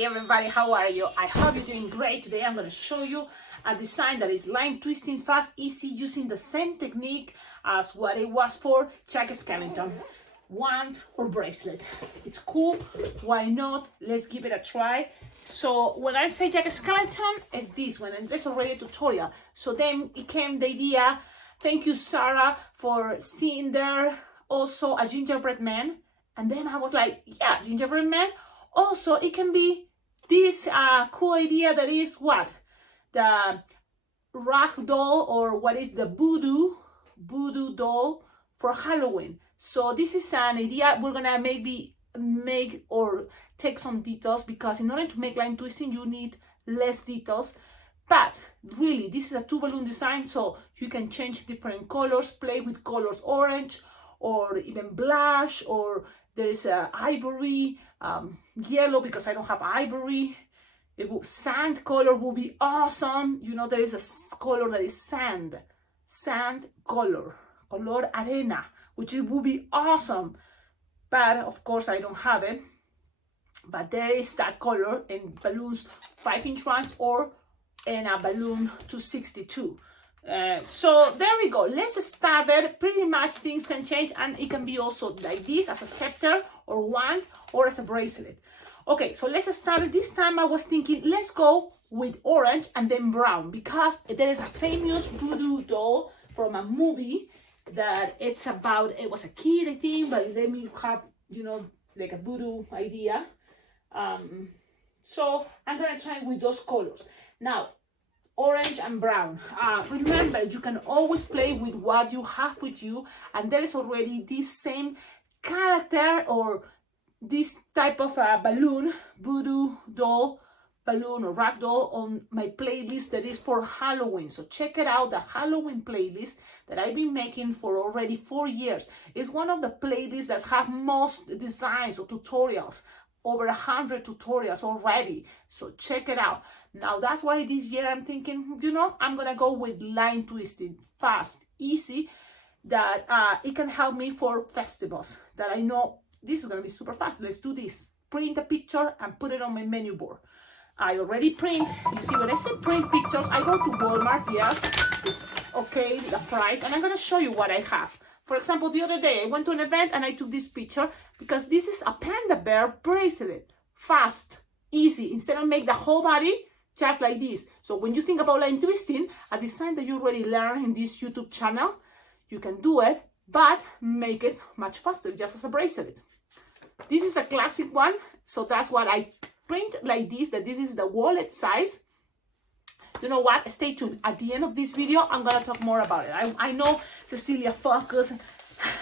Hey everybody, how are you? I hope you're doing great. Today I'm going to show you a design that is line twisting, fast, easy, using the same technique as what it was for Jack Skellington. Wand or bracelet. It's cool. Why not? Let's give it a try. So when I say Jack Skellington, it's this one, and there's already a tutorial. So then it came the idea. Thank you, Sarah, for seeing there also a gingerbread man. And then I was like, yeah, gingerbread man. Also, it can be this cool idea that is what? The rag doll, or what is the voodoo doll for Halloween. So this is an idea. We're gonna maybe make or take some details, because in order to make line twisting, you need less details. But really, this is a 2 balloon design, so you can change different colors, play with colors, orange, or even blush, or there is a ivory, yellow, because I don't have ivory. Sand color will be awesome. You know, there is a color that is sand color arena, which will be awesome. But of course I don't have it. But there is that color in balloons 5-inch ones, or in a balloon 262. So there we go. Let's start it. Pretty much things can change, and it can be also like this as a scepter or wand, or as a bracelet. Okay, so let's start it. This time I was thinking, let's go with orange and then brown, because there is a famous voodoo doll from a movie that it's about, it was a kid, I think, but let me have, you know, like a voodoo idea. So I'm gonna try with those colors. Now, orange and brown. Remember, you can always play with what you have with you, and there is already this same character or this type of balloon, voodoo doll, balloon or rag doll, on my playlist that is for Halloween. So check it out, the Halloween playlist that I've been making for already 4 years. It's one of the playlists that have most designs or tutorials, over 100 tutorials already. So check it out. Now that's why this year I'm thinking, you know, I'm gonna go with line twisting, fast, easy, that it can help me for festivals that I know this is gonna be super fast. Let's do this. Print a picture and put it on my menu board. I already print. You see, when I say print pictures, I go to Walmart. Yes, it's okay, the price, and I'm gonna show you what I have. For example, the other day I went to an event and I took this picture, because this is a panda bear bracelet. Fast, easy. Instead of make the whole body, just like this. So when you think about line twisting, a design that you already learned in this YouTube channel, you can do it, but make it much faster, just as a bracelet. This is a classic one, so that's what I print like this, that this is the wallet size. You know what? Stay tuned. At the end of this video, I'm gonna talk more about it. I know Cecilia focus,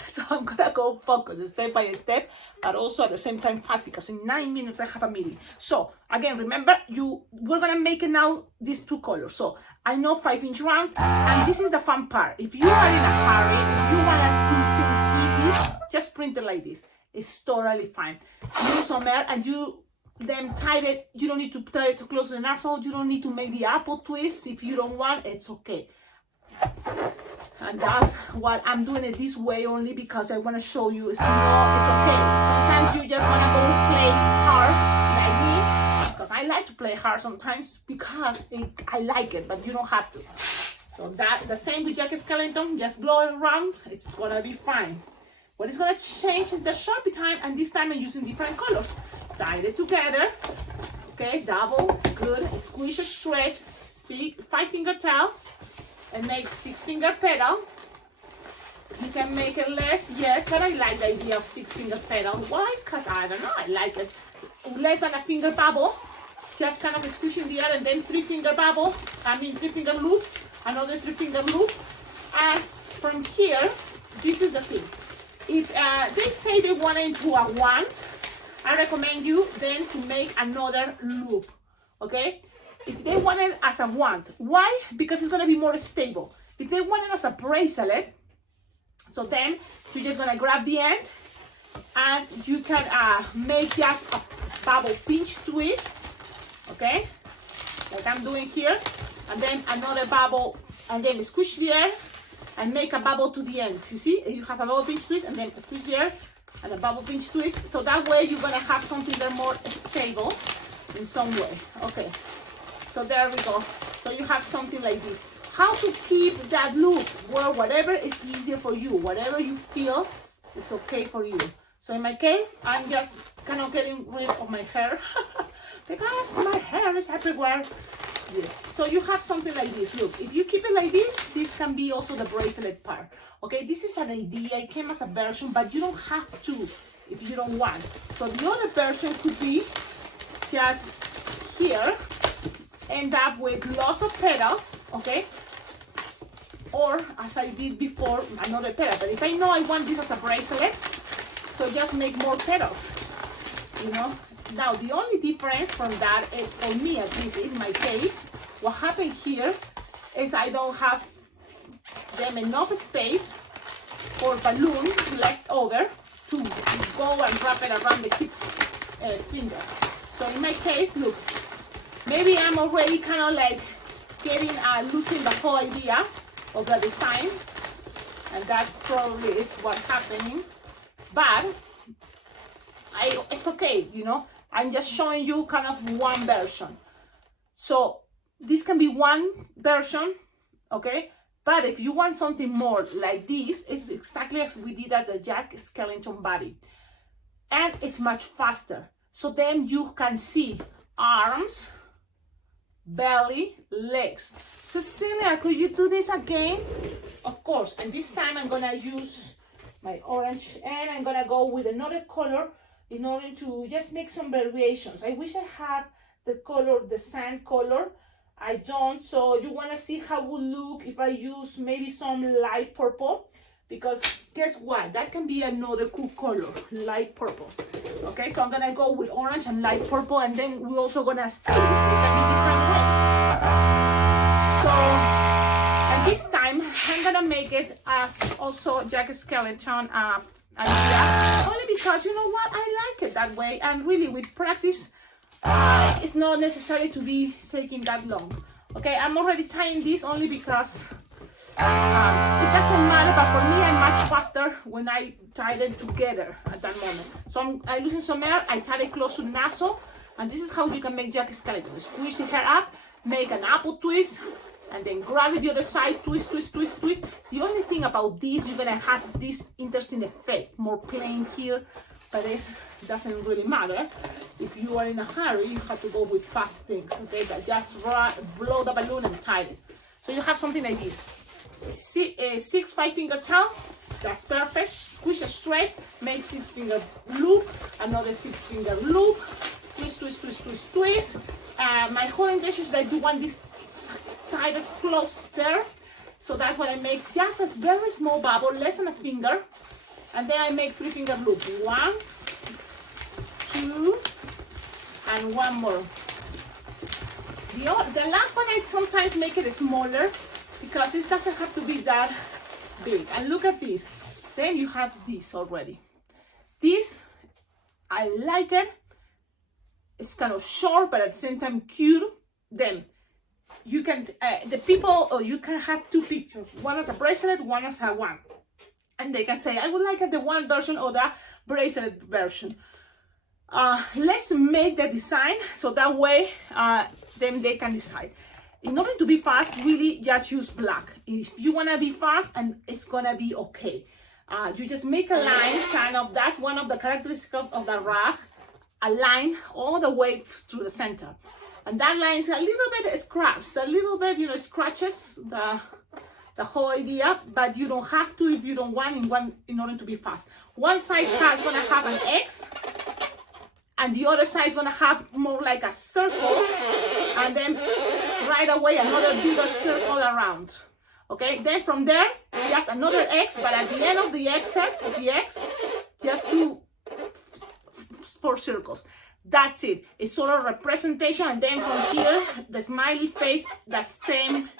so I'm gonna go focus step by step, but also at the same time fast, because in 9 minutes I have a meeting. So again, remember, we're gonna make it now these 2 colors. So I know 5-inch round, and this is the fun part. If you are in a hurry, if you wanna do things easy, just print it like this. It's totally fine. Use some air, and you then tie it. You don't need to tie it too close to the nozzle. You don't need to make the apple twist. If you don't want, it's okay. And that's what I'm doing it this way, only because I want to show you it's okay. Sometimes you just want to go play hard like me, because I like to play hard sometimes, because I like it, but you don't have to. So that the same with Jack Skellington. Just blow it around. It's gonna be fine. What is going to change is the Sharpie time, and this time I'm using different colors. Tie it together, okay, double, good, squish or stretch, 5-finger tail, and make 6-finger pedal. You can make it less, yes, but I like the idea of 6-finger pedal. Why? Because I don't know, I like it. Less than a finger bubble, just kind of squishing the air, and then 3-finger bubble, 3-finger loop, another 3-finger loop, and from here, this is the thing. If they say they want it into a wand, I recommend you then to make another loop, okay? If they want it as a wand, why? Because it's gonna be more stable. If they want it as a bracelet, so then you're just gonna grab the end, and you can make just a bubble pinch twist, okay? Like I'm doing here, and then another bubble, and then squish the air, and make a bubble to the end. You see, you have a bubble pinch twist, and then a twist here, and a bubble pinch twist. So that way you're gonna have something that more stable. in some way. Okay, so there we go. So you have something like this. How to keep that look? Well, whatever is easier for you, whatever you feel is okay for you. So in my case, I'm just kind of getting rid of my hair because my hair is everywhere. Yes, so you have something like this. Look, if you keep it like this can be also the bracelet part. Okay, this is an idea. It came as a version, but you don't have to if you don't want. So the other version could be just here, end up with lots of petals, okay? Or as I did before, another petal. But if I know I want this as a bracelet, so just make more petals, you know? Now, the only difference from that is, for me at least in my case, what happened here is I don't have them enough space for balloon left over to go and wrap it around the kid's finger. So in my case, look, maybe I'm already kind of like getting, losing the whole idea of the design, and that probably is what's happening, but it's okay, you know? I'm just showing you kind of one version. So this can be one version, okay? But if you want something more like this, it's exactly as we did at the Jack Skellington body. And it's much faster. So then you can see arms, belly, legs. Cecilia, could you do this again? Of course, and this time I'm gonna use my orange and I'm gonna go with another color in order to just make some variations. I wish I had the color, the sand color. I don't, so you wanna see how it will look if I use maybe some light purple, because guess what? That can be another cool color, light purple. Okay, so I'm gonna go with orange and light purple, and then we're also gonna see it can be different ways. So, and this time I'm gonna make it as also Jack Skellington idea, only because you know what, I like it that way, and really with practice it's not necessary to be taking that long. Okay, I'm already tying this only because it doesn't matter, but for me I'm much faster when I tie them together at that moment. So I'm losing some air, I tie it close to the nozzle, and this is how you can make Jack Skellington. Squish the hair up, make an apple twist, and then grab it the other side, twist, twist, twist, twist. The only thing about this, you're gonna have this interesting effect, more plain here, but it doesn't really matter. If you are in a hurry, you have to go with fast things, okay? That just blow the balloon and tie it. So you have something like this. 6 5-finger tail, that's perfect. Squish it straight, make 6-finger loop, another 6-finger loop, twist, twist, twist, twist, twist. My whole intention is that you want this tied close there, so that's what I make, just a very small bubble, less than a finger, and then I make 3-finger loop, 1, 2, and one more. The last one I sometimes make it smaller because it doesn't have to be that big. And look at this, then you have this already. This, I like it. It's kind of short, but at the same time cute. Then you can, you can have 2 pictures, one as a bracelet, one as a one. And they can say, I would like the one version or the bracelet version. Let's make the design so that way then they can decide. In order to be fast, really just use black. If you want to be fast, and it's gonna be okay. You just make a line, kind of, that's one of the characteristics of the rack, a line all the way through the center. And that line is a little bit scraps, a little bit, scratches the whole idea, but you don't have to if you don't want in order to be fast. One side is gonna have an X, and the other side is gonna have more like a circle, and then right away another bigger circle around. Okay, then from there, just another X, but at the end of the excess of the X, just 4 circles. That's it. It's sort of representation, and then from here, the smiley face, the same,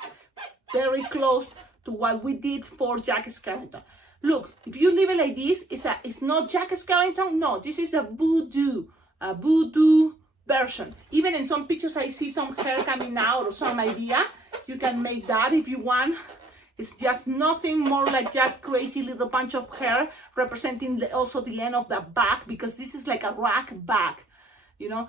very close to what we did for Jack Skellington. Look, if you leave it like this, it's not Jack Skellington. No, this is a Voodoo version. Even in some pictures, I see some hair coming out or some idea. You can make that if you want. It's just nothing more like just crazy little bunch of hair representing also the end of the back, because this is like a rack back. you know.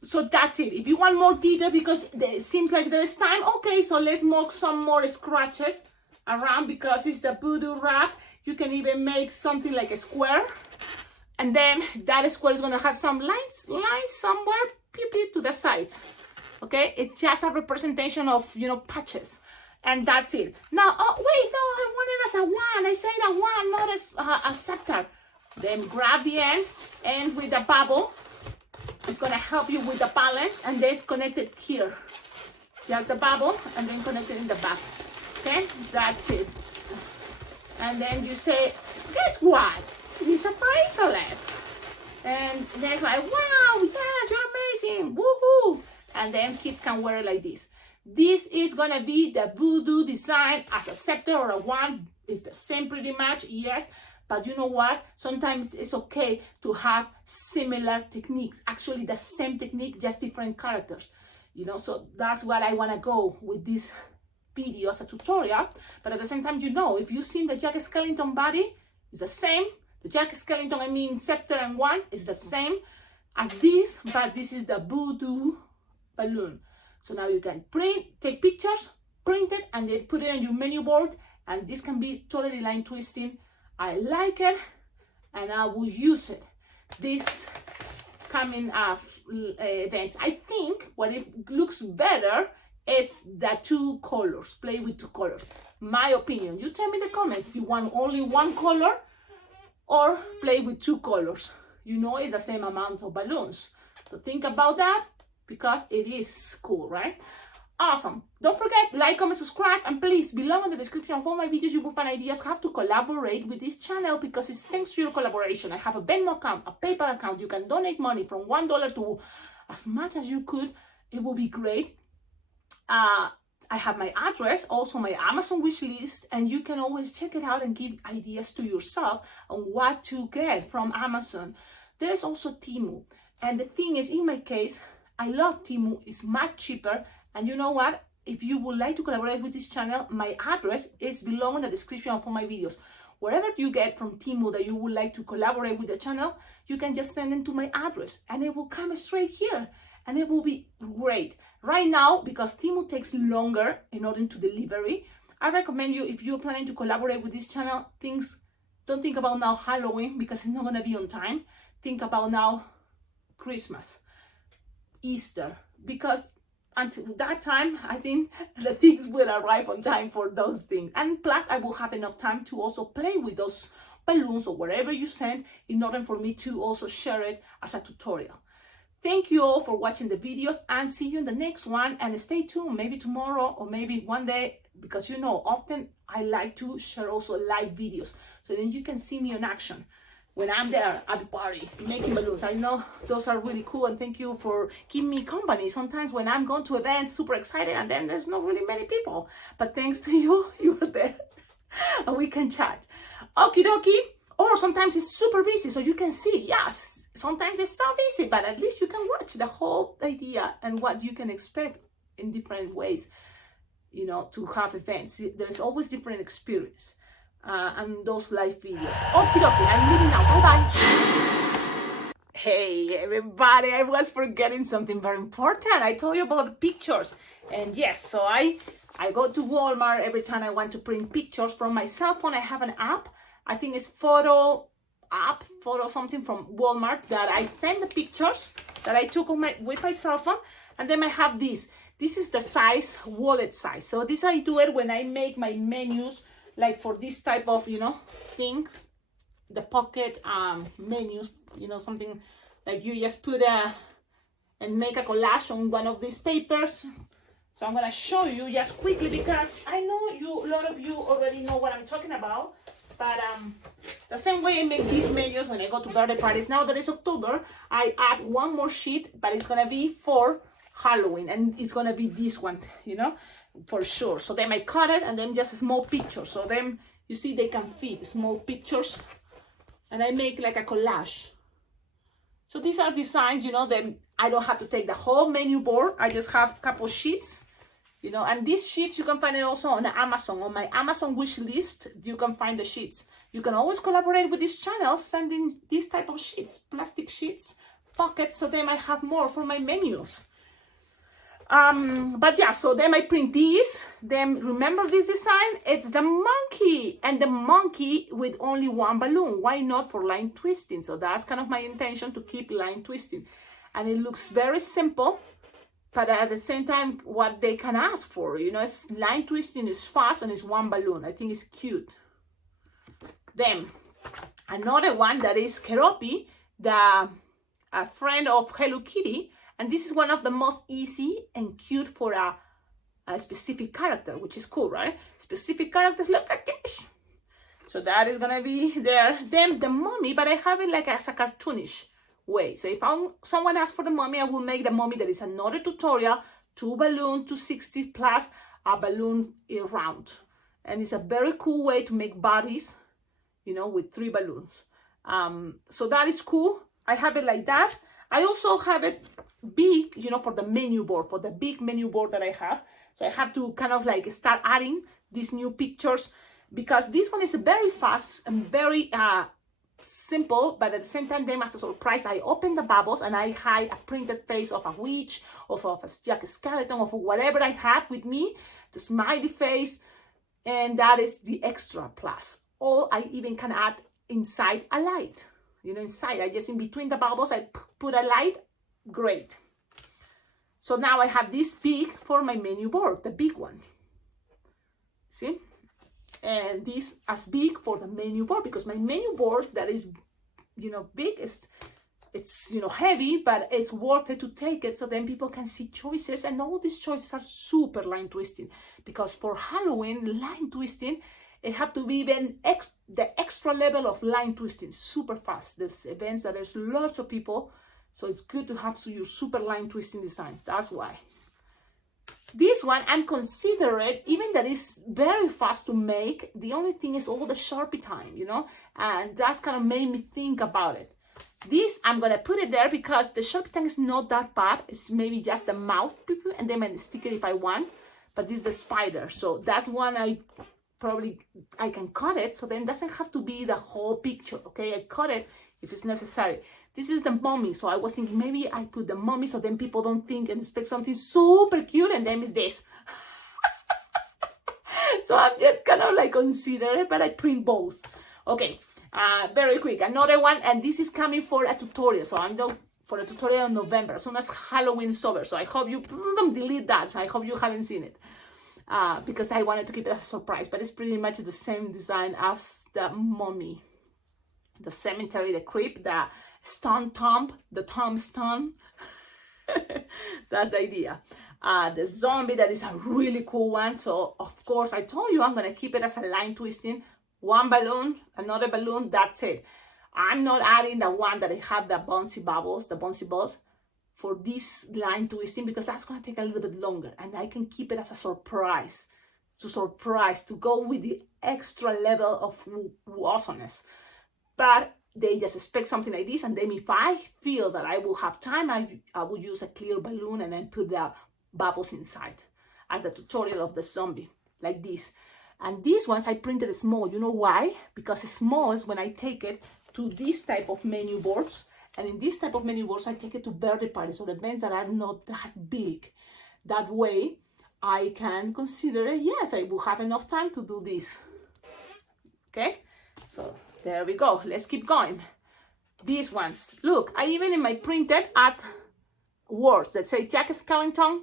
So that's it. If you want more detail, because it seems like there's time, okay, so let's make some more scratches around, because it's the Voodoo wrap. You can even make something like a square, and then that square is going to have some lines somewhere to the sides. Okay, it's just a representation of, you know, patches, and that's it. Now, oh wait, no, I want it as a one. I said a one, not as a scepter. Then grab the end with the bubble. It's gonna help you with the balance, and then it's connected here. Just the bubble, and then connected in the back. Okay, that's it. And then you say, guess what? It's a bracelet. And then it's like, wow, yes, you're amazing, woohoo! And then kids can wear it like this. This is gonna be the Voodoo design as a scepter or a wand. It's the same pretty much, yes. But you know what? Sometimes it's okay to have similar techniques. Actually, the same technique, just different characters. You know, so that's what I wanna go with this video as a tutorial. But at the same time, you know, if you've seen the Jack Skellington body, it's the same. The Jack Skellington, I mean, scepter and wand is the same as this, but this is the Voodoo balloon. So now you can take pictures, print it, and then put it on your menu board, and this can be totally line twisting. I like it, and I will use it this coming events. I think what it looks better is the two colors. Play with two colors. My opinion. You tell me in the comments if you want only one color or play with two colors. You know, it's the same amount of balloons. So think about that, because it is cool, right? Awesome. Don't forget, like, comment, subscribe, and please, below in the description of all my videos, you will find ideas how to collaborate with this channel, because it's thanks to your collaboration. I have a Venmo account, a PayPal account. You can donate money from $1 to as much as you could. It will be great. I have my address, also my Amazon wish list, and you can always check it out and give ideas to yourself on what to get from Amazon. There's also Temu. And the thing is, in my case, I love Temu. It's much cheaper. And you know what? If you would like to collaborate with this channel, my address is below in the description of all my videos. Wherever you get from Temu that you would like to collaborate with the channel, you can just send them to my address, and it will come straight here. And it will be great. Right now, because Temu takes longer in order to delivery, I recommend you, if you're planning to collaborate with this channel, don't think about now Halloween, because it's not going to be on time. Think about now Christmas, Easter, because until that time, I think the things will arrive on time for those things. And plus, I will have enough time to also play with those balloons or wherever you send, in order for me to also share it as a tutorial. Thank you all for watching the videos, and see you in the next one. And stay tuned, maybe tomorrow or maybe one day, because you know, often I like to share also live videos, so then you can see me in action when I'm there at the party making balloons. I know those are really cool, and thank you for keeping me company. Sometimes when I'm going to events, super excited, and then there's not really many people, but thanks to you, you were there and we can chat. Okie dokie. Or sometimes it's super busy, so you can see, yes, sometimes it's so busy, but at least you can watch the whole idea and what you can expect in different ways, you know, to have events. There's always different experience and those live videos. Okie dokie, I'm leaving now. Bye-bye. Hey, everybody, I was forgetting something very important. I told you about the pictures. And yes, so I go to Walmart every time I want to print pictures from my cell phone. I have an app. I think it's photo something from Walmart, that I send the pictures that I took on with my cell phone, and then I have this. This is the size, wallet size. So this I do it when I make my menus, like for this type of, you know, things, the pocket menus, you know, something like you just put and make a collage on one of these papers. So I'm gonna show you just quickly, because I know a lot of you already know what I'm talking about. But the same way I make these menus when I go to birthday parties. Now that it's October, I add one more sheet, but it's gonna be for Halloween, and it's gonna be this one, you know, for sure. So then I cut it, and then just small pictures. So then you see they can fit small pictures, and I make like a collage. So these are designs, you know, then I don't have to take the whole menu board. I just have a couple sheets. You know, and these sheets, you can find it also on Amazon. On my Amazon wish list, you can find the sheets. You can always collaborate with this channel, sending these type of sheets, plastic sheets pockets, so then I have more for my menus. But yeah, so then I print these. Then remember this design? It's the monkey, and the monkey with only one balloon. Why not for line twisting? So that's kind of my intention, to keep line twisting. And it looks very simple, but at the same time, what they can ask for, you know, it's line twisting is fast and it's one balloon. I think it's cute. Then another one that is Keropi, a friend of Hello Kitty. And this is one of the most easy and cute for a specific character, which is cool, right? Specific characters, look at this. So that is gonna be there. Then the mummy, but I have it like as a cartoonish way. So if someone asks for the mummy, I will make the mummy. There is another tutorial, 2 balloons, 260 plus a balloon round. And it's a very cool way to make bodies, you know, with 3 balloons. So that is cool. I have it like that. I also have it big, you know, for the menu board, for the big menu board that I have. So I have to kind of like start adding these new pictures, because this one is very fast and very simple, but at the same time, then as a surprise, I open the bubbles and I hide a printed face of a witch, of a Jack Skeleton, of whatever I have with me, the smiley face, and that is the extra plus. Or I even can add inside a light. You know, inside, I just in between the bubbles, I put a light. Great. So now I have this big for my menu board, the big one. See? And this as big for the menu board, because my menu board that is, you know, big, it's, you know, heavy, but it's worth it to take it, so then people can see choices. And all these choices are super line twisting, because for Halloween, line twisting, it have to be even the extra level of line twisting, super fast. There's events that there's lots of people, so it's good to have your super line twisting designs. That's why. This one, I'm considerate, even that is very fast to make. The only thing is all the Sharpie time, you know, and that's kind of made me think about it. This, I'm gonna put it there because the Sharpie time is not that bad. It's maybe just the mouth, and then I stick it if I want, but this is the spider. So that's one I can cut it, so then it doesn't have to be the whole picture, okay? I cut it if it's necessary. This is the mummy, so I was thinking maybe I put the mummy so then people don't think and expect something super cute, and then it's this. So I'm just kind of like considering, but I print both. Okay, very quick, another one, and this is coming for a tutorial, so I'm done for a tutorial in November, as soon as Halloween is over. So I hope you don't delete that. I hope you haven't seen it. Because I wanted to keep it as a surprise, but it's pretty much the same design as the mummy, the cemetery, the crypt, the stone tomb, the tombstone. That's the idea. The zombie, that is a really cool one. So of course, I told you I'm gonna keep it as a line twisting. 1 balloon, another balloon, that's it. I'm not adding the one that I have the bouncy bubbles, the bouncy balls, for this line twisting, because that's going to take a little bit longer, and I can keep it as a surprise, to go with the extra level of awesomeness. But they just expect something like this, and then if I feel that I will have time, I will use a clear balloon and then put the bubbles inside as a tutorial of the zombie, like this. And these ones I printed small. You know why? Because small is when I take it to this type of menu boards. And in this type of menu boards, I take it to birthday parties or events that are not that big. That way, I can consider it, yes, I will have enough time to do this. Okay? So, there we go. Let's keep going. These ones. Look, I even in my printed add words that say Jack Skellington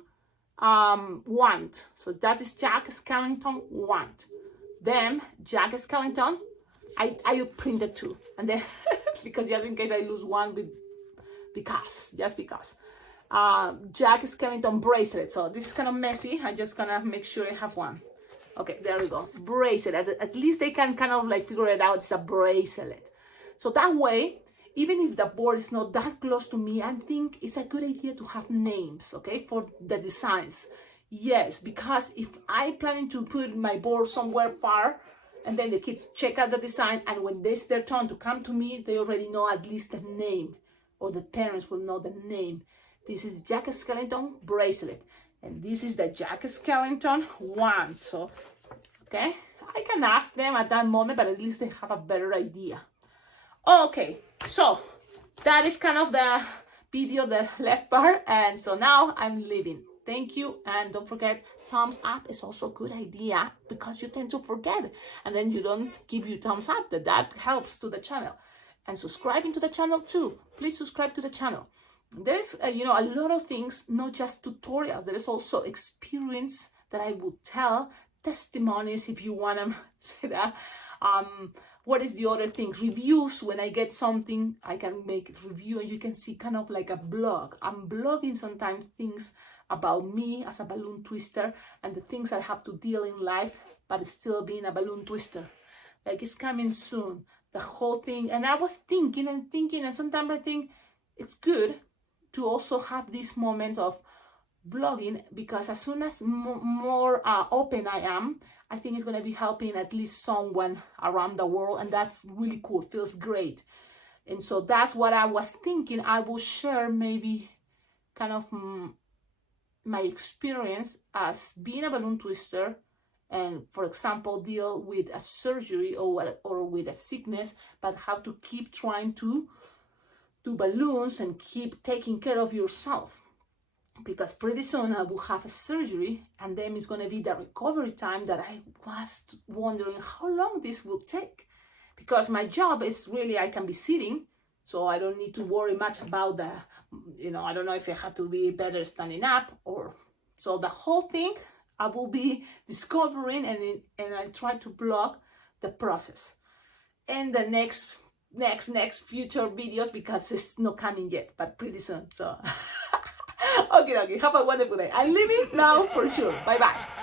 want. So that is Jack Skellington want. Then, Jack Skellington, I printed 2. And then... because just in case I lose one, just because. Jack Skellington bracelet. So this is kind of messy. I'm just gonna make sure I have one. Okay, there we go. Bracelet. At least they can kind of like figure it out. It's a bracelet. So that way, even if the board is not that close to me, I think it's a good idea to have names, okay, for the designs. Yes, because if I'm planning to put my board somewhere far, and then the kids check out the design, and when it's their turn to come to me, they already know at least the name, or the parents will know the name. This is Jack Skellington bracelet, and this is the Jack Skellington wand. So, okay, I can ask them at that moment, but at least they have a better idea. Okay, so that is kind of the video, the left part, and so now I'm leaving. Thank you, and don't forget, thumbs up is also a good idea because you tend to forget, and then you don't give you thumbs up. That helps to the channel, and subscribing to the channel too. Please subscribe to the channel. There's a lot of things, not just tutorials. There is also experience that I will tell, testimonies if you want to say that. What is the other thing? Reviews. When I get something, I can make a review, and you can see kind of like a blog. I'm blogging sometimes things about me as a balloon twister and the things I have to deal in life, but still being a balloon twister. Like, it's coming soon, the whole thing. And I was thinking, and sometimes I think it's good to also have these moments of blogging, because as soon as more open I am, I think it's going to be helping at least someone around the world, and that's really cool. It feels great. And so that's what I was thinking. I will share maybe kind of my experience as being a balloon twister, and for example deal with a surgery or with a sickness, but how to keep trying to do balloons and keep taking care of yourself, because pretty soon I will have a surgery, and then it's going to be the recovery time that I was wondering how long this will take, because my job is really, I can be sitting, so I don't need to worry much about the, I don't know if I have to be better standing up, or so the whole thing I will be discovering, and I'll try to blog the process and the next future videos, because it's not coming yet, but pretty soon. So okay, have a wonderful day. I'm leaving now for sure. Bye bye.